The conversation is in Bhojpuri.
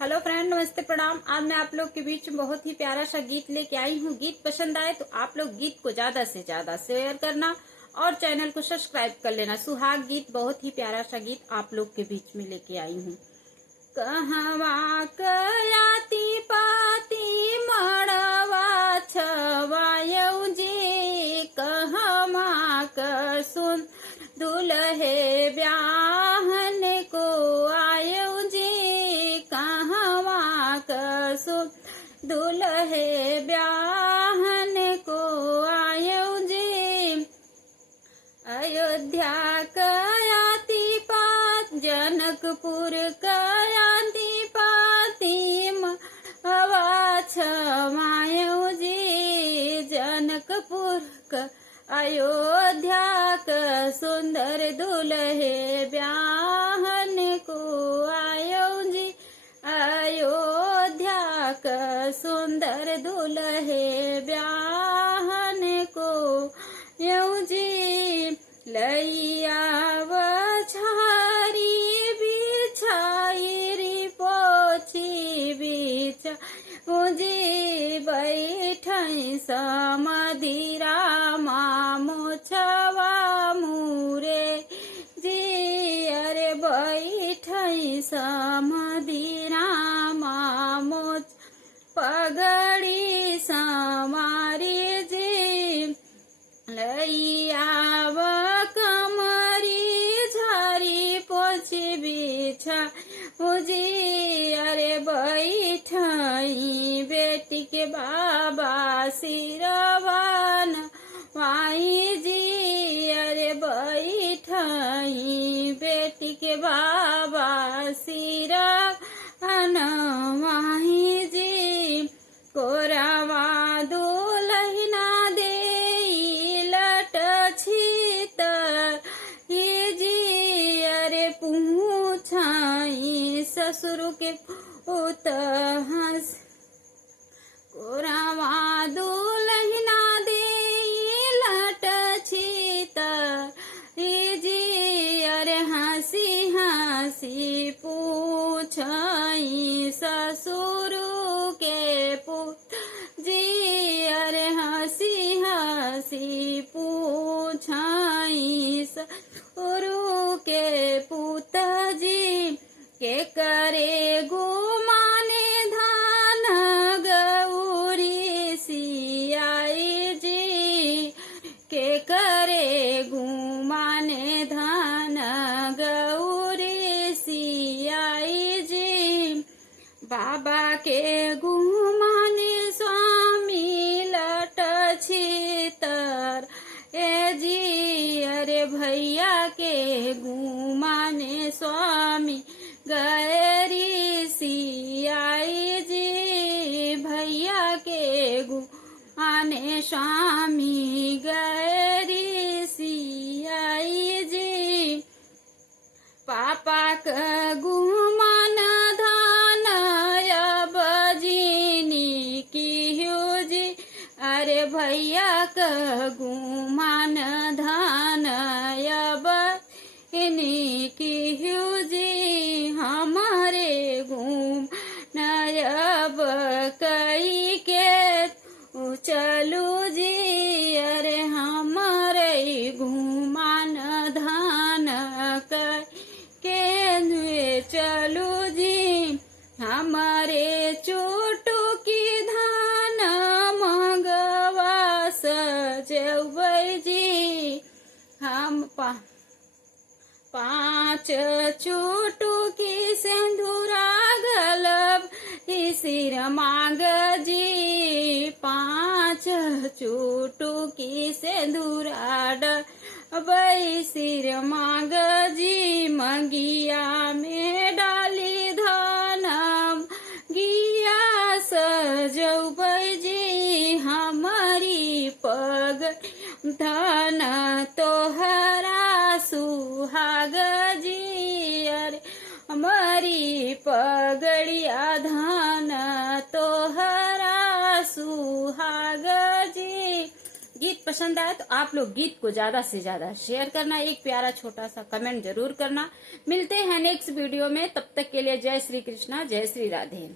हेलो फ्रेंड, नमस्ते, प्रणाम। आज मैं आप लोग के बीच में बहुत ही प्यारा सा गीत लेके आई हूँ। गीत पसंद आए तो आप लोग गीत को ज्यादा से ज्यादा शेयर करना और चैनल को सब्सक्राइब कर लेना। सुहाग गीत, बहुत ही प्यारा सा गीत आप लोग के बीच में लेके आई हूँ। कहवा कयाती पाती मड़वा छवायऊ जी, कहवा कसुन दुल्हे ब्याहन को आयऊ जी, कहवा कसुन दुल्हे ब्याहन को आयऊ जी। अयोध्या कयाती पात जनकपुर कयाती पाती हवा छमायऊ जी, जनकपुर क अयोध्या क सुंदर दुल्हे ब्याहन को आयऊ जी, अयोध्या क सुंदर दुल्हे ब्याहन को यऊ जी। लैया बछारी बिछाई री पोछी बिछा मुझे बैठई समधिरा मोछवा मुरे जी, अरे बैठई समधिरा मोछ पगड़ी समारी जी। लैया कमरी झारी पोछी बिछा मुझे, अरे बैठई बेटी के बाबा सिरवान माई जी, अरे बैठई बेटी के बाबा सिरवान माई जी। कोरावा दुलहिना दे लट छीतर जी, अरे पूछाई ससुर के पुत हंस। कोरावा दुलहिना दे लट छीतर जी, अरे हंसी हंसी पूछाई ससुर के पुत जी, अरे हंसी हंसी पूछाई ससुर के पुत जी। के करे गुमाने धान गौरी सियाई जी, के करे गुमाने धान गौरी सियाई जी। बाबा के गुमाने स्वामी लट छीतर ए जी, अरे भैया के गुमाने स्वामी गैरी सियाई जी, भैया के गुमाने स्वामी गैरी सियाई जी। पापा का गुमान धान बजीनी की हो जी, अरे भैया का गुमान धान बनी की हो जी। हमारे गुम नयब कई के चलू जी, अरे हमारे गुमान धान के चलू जी। हमारे चोटू की धान मंगवा सजबै जी, हम पाँच चोटू की सिंधुरा गलब सिर मांग जी, पाँच चोटू की सिंधुरा डबै सिर मांग जी। मंगिया में डाली धान गिया सजबै जी, हमारी पग धन तोहरा सुहाग जी, अरे हमारी पगड़िया धन तोहरा सुहाग जी। गीत पसंद आए तो आप लोग गीत को ज्यादा से ज्यादा शेयर करना, एक प्यारा छोटा सा कमेंट जरूर करना। मिलते हैं नेक्स्ट वीडियो में, तब तक के लिए जय श्री कृष्णा, जय श्री राधे।